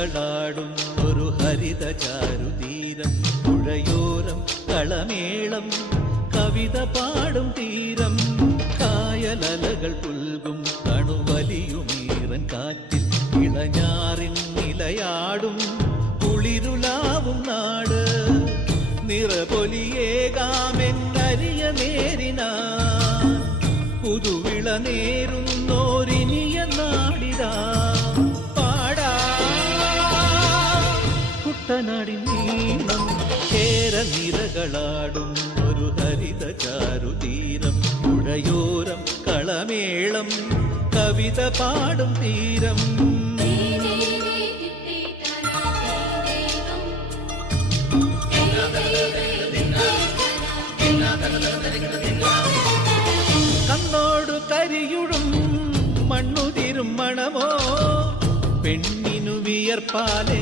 നിരകളാടും ഒരു ഹരിത ചാരുതീരം പുഴയോരം കളമേളം കവിത പാടും തീരം കായലലകൾ പുൽകും കണുവലിയുമീറൻ കാറ്റിൽ ഇളഞ്ഞാറിൻ നിലയാടും കുളിരുലാവും നാട് നിറപൊലിയേകാമെന്നരിയ നേരിനാ പുതുവിള നേരുന്നോരിനിയ കുട്ടനാടിൻ നീളം കേര നിരകളാടും ഒരു ഹരിത ചാരുതീരം ഉടയോരം കളമേളം കവിത പാടും തീരം. കണ്ണോടു കരിയുടും മണ്ണുതിരും മണമോ പെണ്ണിനു വിയർപ്പാലേ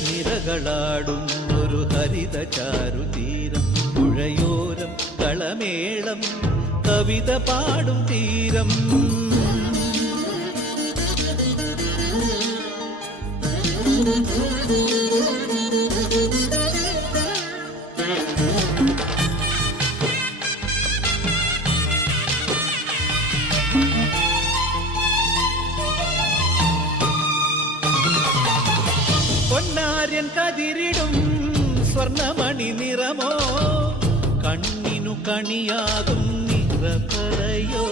നിരകളാടും ഒരു ഹരിത ചാരുതീരം പുഴയോരം കളമേളം കവിത പാടും തീരം പൊന്നാര്യൻ കതിരിടും സ്വർണമണി നിറമോ? കണ്ണിനു കണിയാകും നിറപറയോ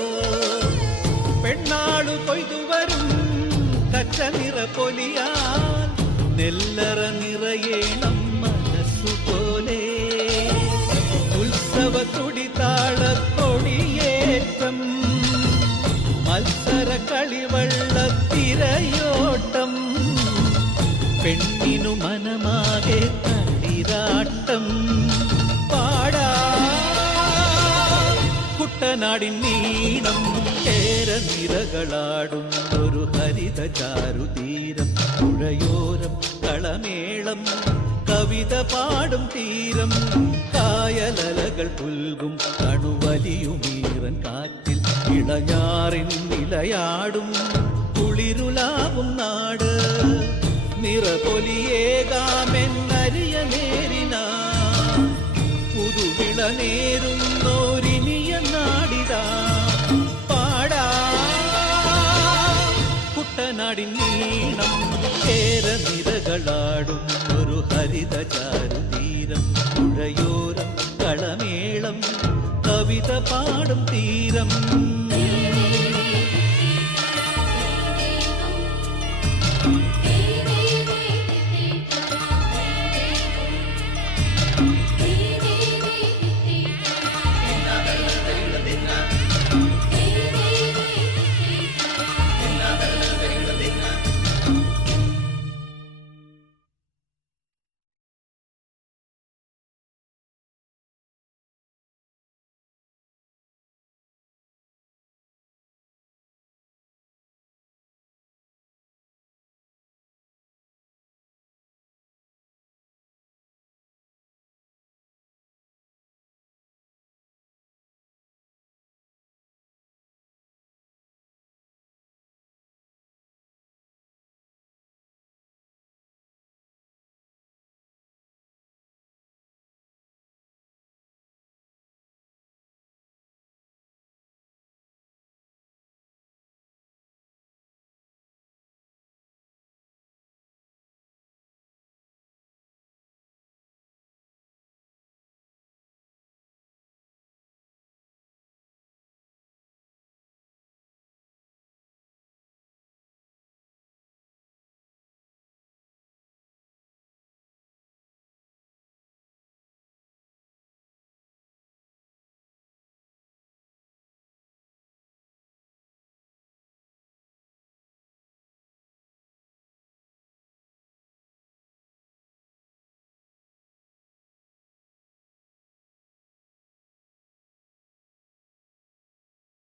പെണ്ണാളു കൊയ്തു വരും കച്ച നിറ പൊലിയാൽ നെല്ലറ നിറയേണം പെണ്ണിനു മനമാകെ തളിരാട്ടം പാടാ കുട്ടനാടിൻ നീണം കേര നിരകളാടും ഒരു ഹരിത ചാരുതീരം പുഴയോരം കളമേളം കവിത പാടും തീരം കായലലകൾ പുൽകും കണുവലിയുമീറൻ കാറ്റിൽ ഇളഞ്ഞാറിൻ നിലയാടും കുളിരുലാവും നാട് നിറപൊലിയേകാമെന്നരിയ നേരിന. പുതുവിള നേരുന്നോരിനിയ നാടിത പാടാ കുട്ടനാടിൻ നീണം